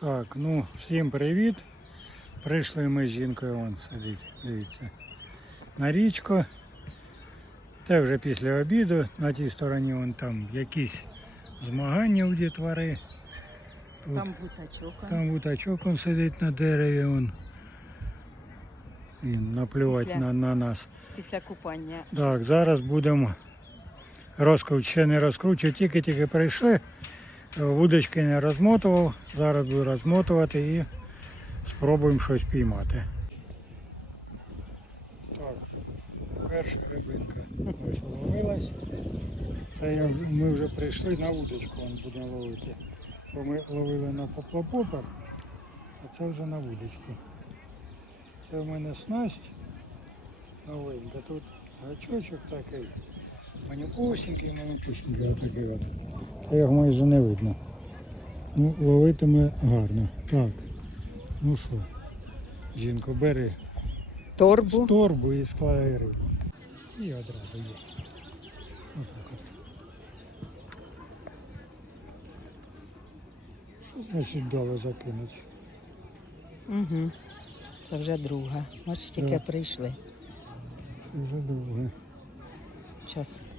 Так, ну всім привіт. Прийшли ми з жінкою, вон сидить, дивіться. На річку. Це вже після обіду. На тій стороні вон там якісь змагання у дітвори. Тут, Там гутачок. он. там вутачок он сидить на дереві. Вон. І наплювати Після. на, на нас. Після купання. Так, зараз будемо розкручувати. Ще не розкручую, тільки-тільки прийшли. Е, Вудочки не розмотував. Зараз буду розмотувати і спробуємо щось піймати. Так, перша рибинка ось ловилась. Це ми вже прийшли на вудочку, будемо ловити. Бо ми ловили на поплопопер, а це вже на вудочку. Це в мене снасть новенька. Тут гачочок такий. Манюпусінький, манюпусінький, отакий от. Та його майже не видно. Ну, ловитиме гарно. Так. Ну що, жінко, бери Торбу. торбу і складай рибу. І одразу є. Отак от. Що значить дало закинути? Угу. Це вже друга. Бачиш, тільки Так. прийшли. Це вже друге. Час.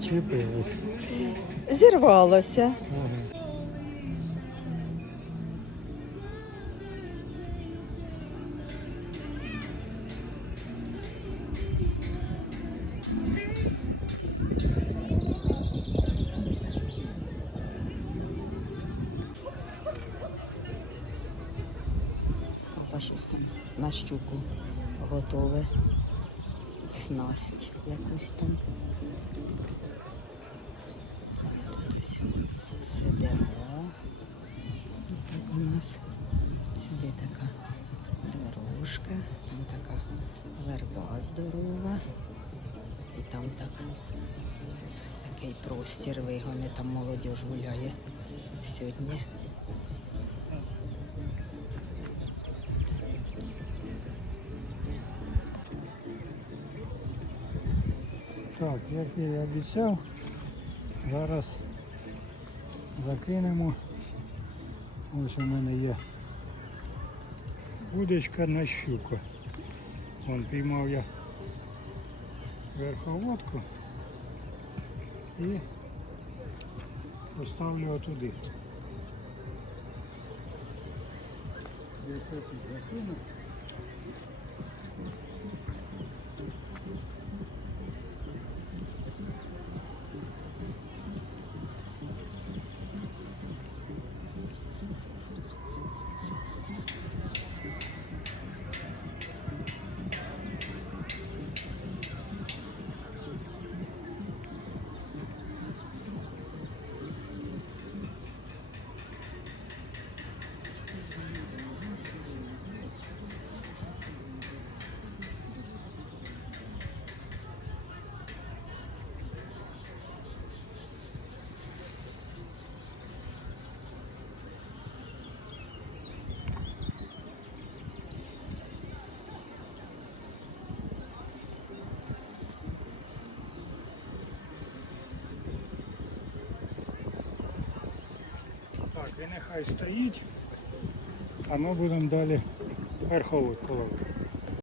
Чіпилось. Зірвалося. Щось там на щуку готове. Снасть якусь там. Так, тут ось сидимо. Так у нас сюди така дорожка, там така верба здорова. І там так такий простір вигони, там молодь гуляє сьогодні. Так, як я і обіцяв, зараз закинемо. Ось у мене є удочка на щуку. Вон піймав я верховодку і поставлю отуди. Десь І нехай стоїть, а ми будемо далі верхову половити.